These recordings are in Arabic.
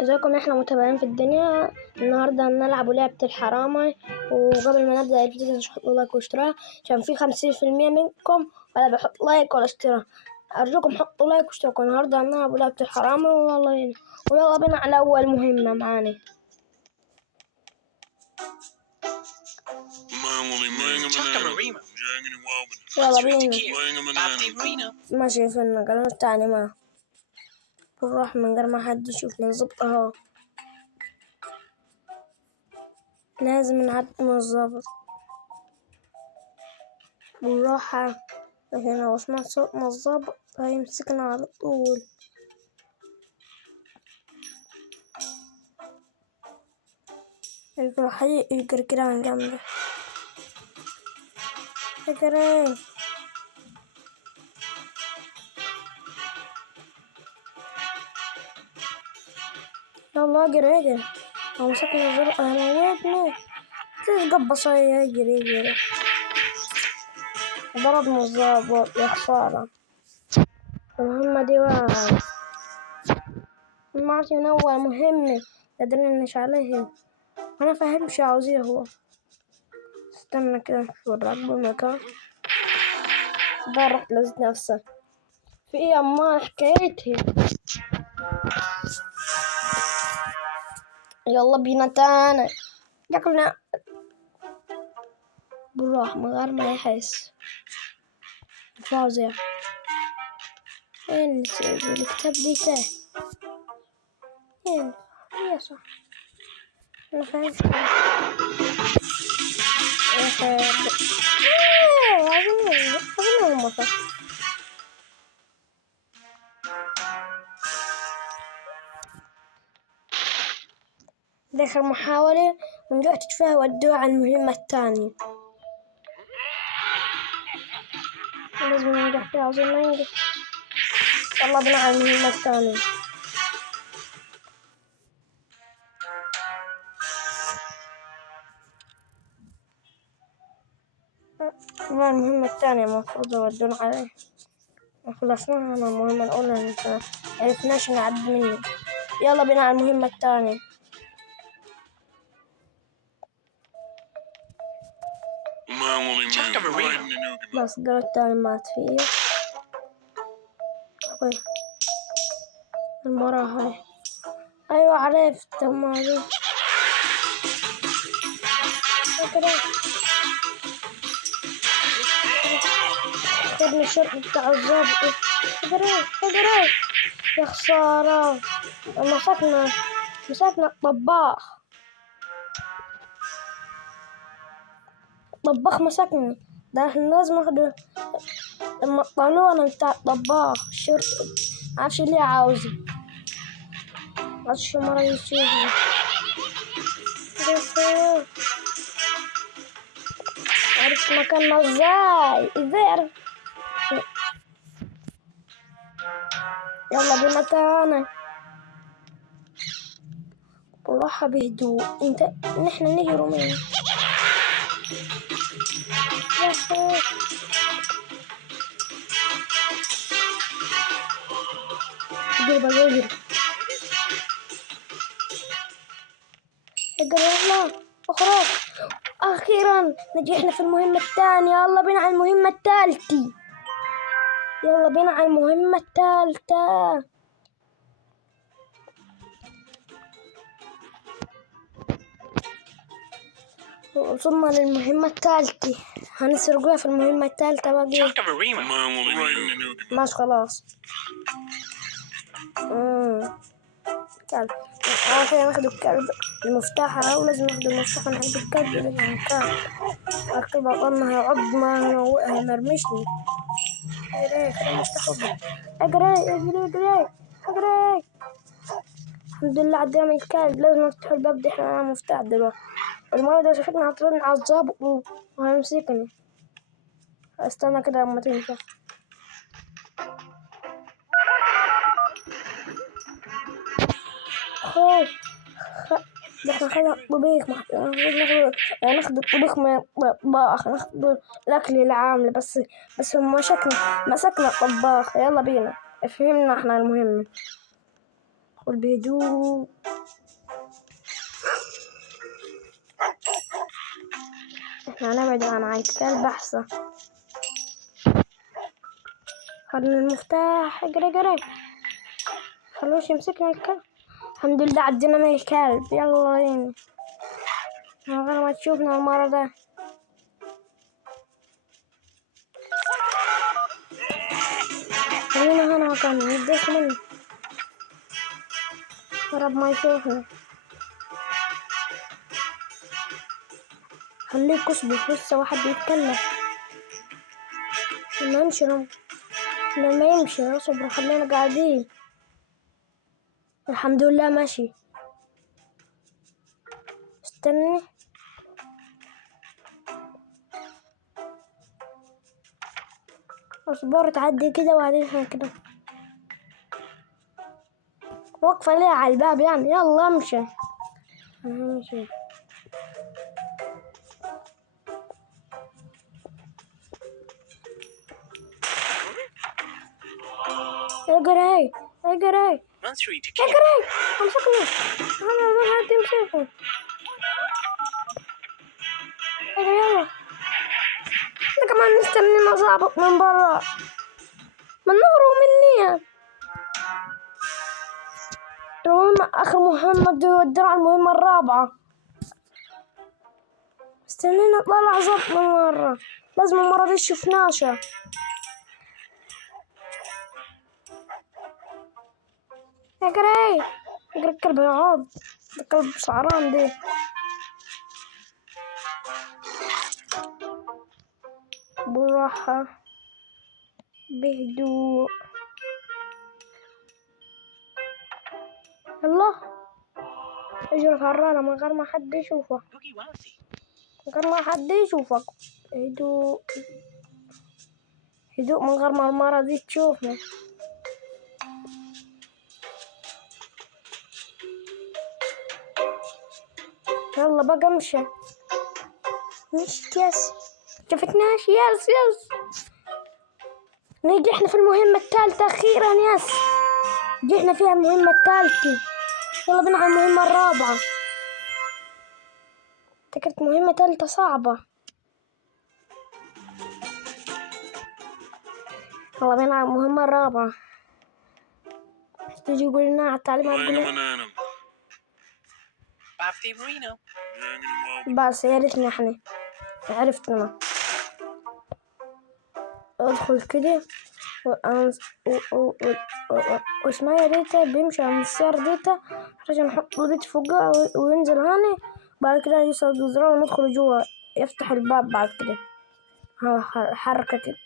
ازيكم؟ احنا متابعين في الدنيا. النهارده هنلعب لعبة الحرامي، وقبل ما نبدأ الفيديو تحطوا لايك واشتراك عشان في 50% منكم ولا بيحط لايك ولا اشتراك. أرجوكم حطوا لايك واشتركوا. النهارده هنلعب لعبة الحرامي ويلا بينا على أول مهمة معانا. يلا بينا. ماشي في القناة التاني ما بنروح من غير ما حد يشوفنا، نظبطها. لازم نعدي من الظابط بالراحة، لكن لو سمعت صوت من الظابط هيمسكنا على طول. راح يجري كده من جنبي. اجري. يلا اجري اجري. لو مسكنا الظابط هيموتني. تتقبصي. اجري اجري. ضربنا الظابط يا خسارة. المهمة دي واحد ما عرفت من أول مهمة قادرينش عليه. أنا فاهمش عاوز ايه هو. استنى كده نشوف الرقم المكان ده. رحت لقيت نفسك في ايه أما حكايتي. يلا بينا تاني. شكلنا بالراحة من غير ما يحس. فاوزة وين الكتاب دي تاه؟ وين؟ هي صح. أنا فهمت. يا أخي أظن هم صح. دي آخر محاولة ونجحت فيها ودوها على المهمة الثانية. لازم ننجح فيها. عاوزين ننجح. يلا بينا على المهمة الثانية. المهمة الثانية المفروض يودونا عليه. خلصناها. أنا المهمة الأولى معرفناش نعدي منه. يلا بينا على المهمة الثانية. بس قرأت التعليمات فيه. المرة هاي. أيوة عرفت الماضي. خدني الشرط بتاع الظابط. اجري. يا خسارة. مسكنا الطباخ. مسكني. ده احنا لازم ناخده. لما طلعونا بتاع الطباخ الشرطة معرفش ليه عاوزه. معرفش مرة يشوفني. عرفت مكاننا ازاي عرفت. يلا بينا تاني. بالراحة بهدوء. نحن نجري منه. يا أخي اجري. يلا اخرج. اخيرا نجحنا في المهمة الثانية. يلا بينا على المهمة الثالثة. وصلنا للمهمة الثالثة. هنسرقوها في المهمة الثالثة باقي. ماشي خلاص. كلب. أول حاجة ناخد الكلب المفتاح. ولازم ناخد المفتاح ونحط الكلب اللي مكان. الكلب أظن هيعض ما هيمرمشني. اجري المفتاح. اجري. الحمد لله عدينا الكلب. لازم نفتح الباب ده. احنا مفتاح دلوقتي. المرة دي شفتنا هترن على الظابط وهيمسكني. استنى كده لما تنفع. خوف. احنا خدنا الطبيخ. ناخد الطبيخ من الطباخ. ناخد الأكل العام بس مسكنا الطباخ. يلا بينا. فهمنا احنا المهم. ندخل بهدوء. احنا هنبعد عن عيكال بحثة. خدنا المفتاح. اجري اجري، خلوش يمسكنا الكلب. الحمد لله عدينا من الكلب. يلا بينا من غير ما تشوفنا المرة ده. خلينا هنا مكان نديك منه. يا رب ما يشوفنا. خليك اصبر، لسه واحد بيتكلم. لما يمشي لما يمشي اصبر، خلينا قاعدين. الحمد لله ماشي. استني. اصبر تعدي كده وبعدين احنا كده واقفة ليه على الباب يعني. يلا امشي. امشي. اجري اجري اجري. امسكني. انا هدي امسكني. اجري يلا. انا كمان مستني مصابك من برا. من نهروا مني. المهم اخر محمد يودر على المهمة الرابعة. استنينا طلع زبط من مرة. لازم المرة دي شفناشة. اجري اجري. الكلب يعض. الكلب سعران دي. بالراحة بهدوء. الله. اجري فرانة من غير ما حد يشوفك. من غير ما حد يشوفك. هدوء هدوء من غير ما المرة دي تشوفنا. يلا بقى امشي. مشيت يس. شفتناش يس يس. نجحنا في المهمة الثالثة أخيرا يس. نجحنا فيها المهمة الثالثة. يلا بينا على المهمة الرابعة. كانت مهمة ثالثة صعبة. يلا بينا على المهمة الرابعة. تيجي يقول لنا على التعليمات. بس يا ريتنا احنا عرفتنا. ادخل كده واسمها ديتا بيمشي على السيارة ديتا عشان نحط له ديتا فوقها وينزل هاني. بعد كده يسد الزرار وندخل جوا. يفتح الباب. بعد كده حركة كده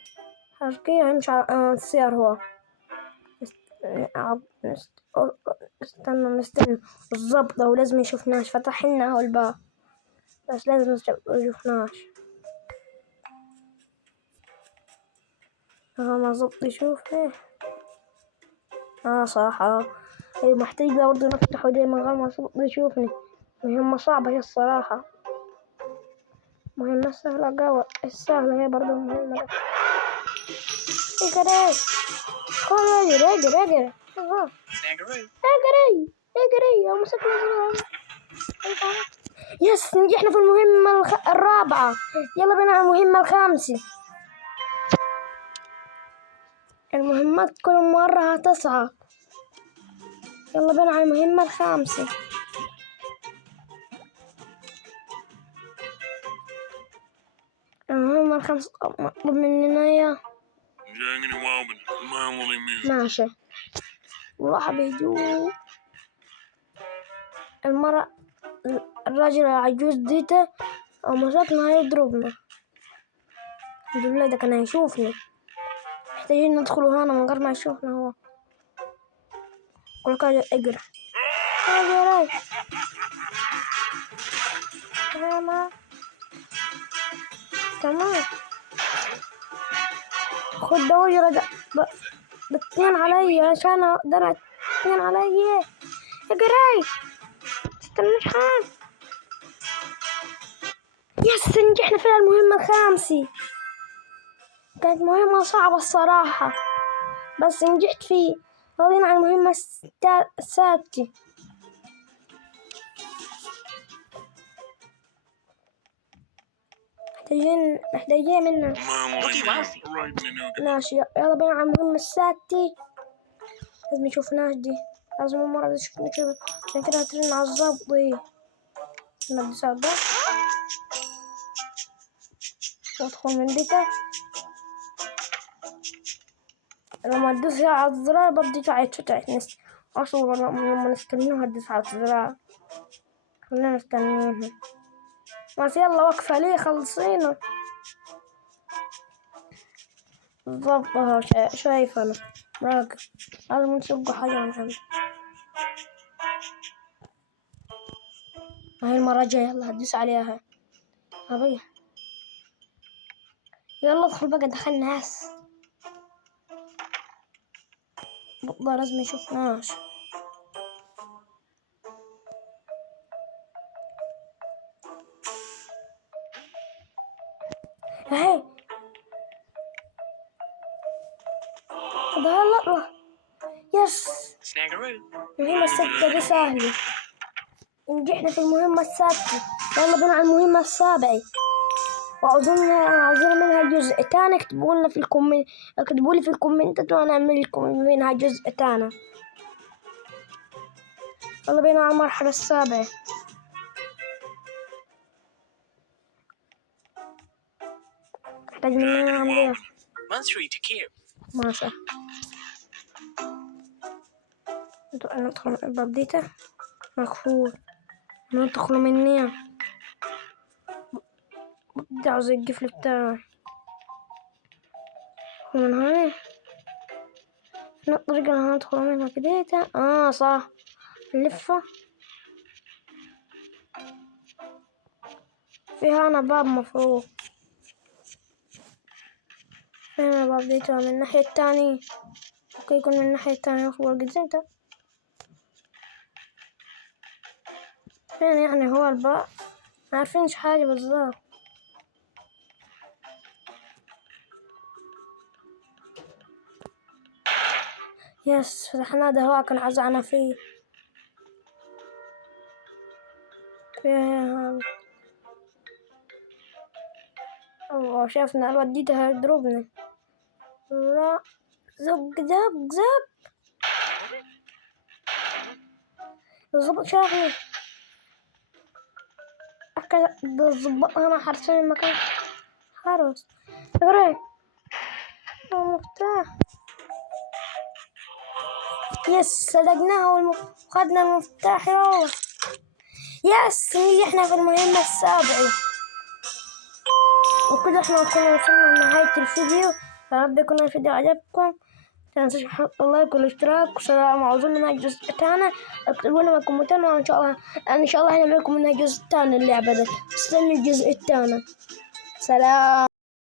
حركية يمشي على السيارة. هو نستنى الظبطة ولازم يشوفناش. فتح لنا هو الباب بس لازم يشوفناش. ما ظبط يشوف ايه. صح. ايه محتاج برضه نفتحه دي من غير ما ظبط يشوفني. مهمة صعبة هي الصراحة. مهمة سهلة قوي. السهلة هي برضه مهمة. اجري خد. اجري اجري اجري اجري اجري. يا مسكنا. يس نجحنا في المهمة الرابعة. يلا بينا على المهمة الخامسة. المهمات كل مرة هتصعب. يلا بينا على المهمة الخامسة. المهمة الخامسة مطلوب مننا يا ماشي. والله بهدوء. المرة الراجل العجوز ديته أو مسكنا هيضربنا. الحمد لله ده كان هيشوفنا. محتاجين ندخلوا هنا من غير ما يشوفنا. هو كل حاجة اجري اجري. كمان خد ده وجرة. ده اتنين علي عشان اقدر. اتنين علي. اجري استناش حاجة. يس نجحنا فيها المهمة الخامسة. كانت مهمة صعبة الصراحة بس نجحت فيه. راضين عن المهمة السادسة. محتاجين منه ناس. يلا بينا على المهمة السادسة. لازم نشوف ناس دي، لازم المرة دي نشوف عشان كده هترن على الظابط دي. نبدأ صعبة وادخل من بيته. لما تدوس على الزرار ببدي تعيد ناس أصور. لما نستنوها تدوس على الزرار. خلينا نستنوها بس. يلا وقفة ليه خلصينا. بالضبط اهو شايف انا راقب. لازم نسوق حاجة من عنده. هاي المرة جاية. يلا هتدوس عليها هاي. يلا ادخل بقى. دخل ناس بقى لازم يشوف ناس. هاي هذا يلا يس. المهمة الستة دي سهلة. نجحنا في المهمة السادسة. يلا بينا على المهمة السابعة. وعاوزين منها جزء تاني. اكتبوا لنا في الكومنت، اكتبوا لي في الكومنتات وانا اعمل لكم منها جزء تاني. يلا بينا على المرحلة السابعة. احتاج مننا نعمل ماشي. ندخل من الباب ديته مقفول. ندخل مني. بدي عاوز القفل بتاعي من هاي. الطريقة اللي هندخل منها كديتا. صح. نلفه. فيها أنا باب مفروض. هنا باب ديتا من الناحية التانية. ممكن يكون من الناحية التانية فوق الجزيرة. فين يعني هو الباب؟ معرفينش حاجة بالظبط. يس فتحنا. ده هو كان عزعنا فيه. فيه الله شافنا الواد دي هيضربنا. لا زق زق زق. الظبط شافني. ده الظباط هنا حارسين المكان. حارس اقري المفتاح. يس صدقناها وخدنا المفتاح. يس نجحنا في المهمة السابعة. وكده احنا كنا وصلنا لنهاية الفيديو. يا رب يكون الفيديو عجبكم. متنسوش تحطوا لايك والاشتراك. وسلام. عاوزين منها الجزء الثاني اكتبوا لنا كومنتات وان شاء الله هنعمل لكم منها الجزء الثاني. اللعبة دي استنوا الجزء الثاني. سلام.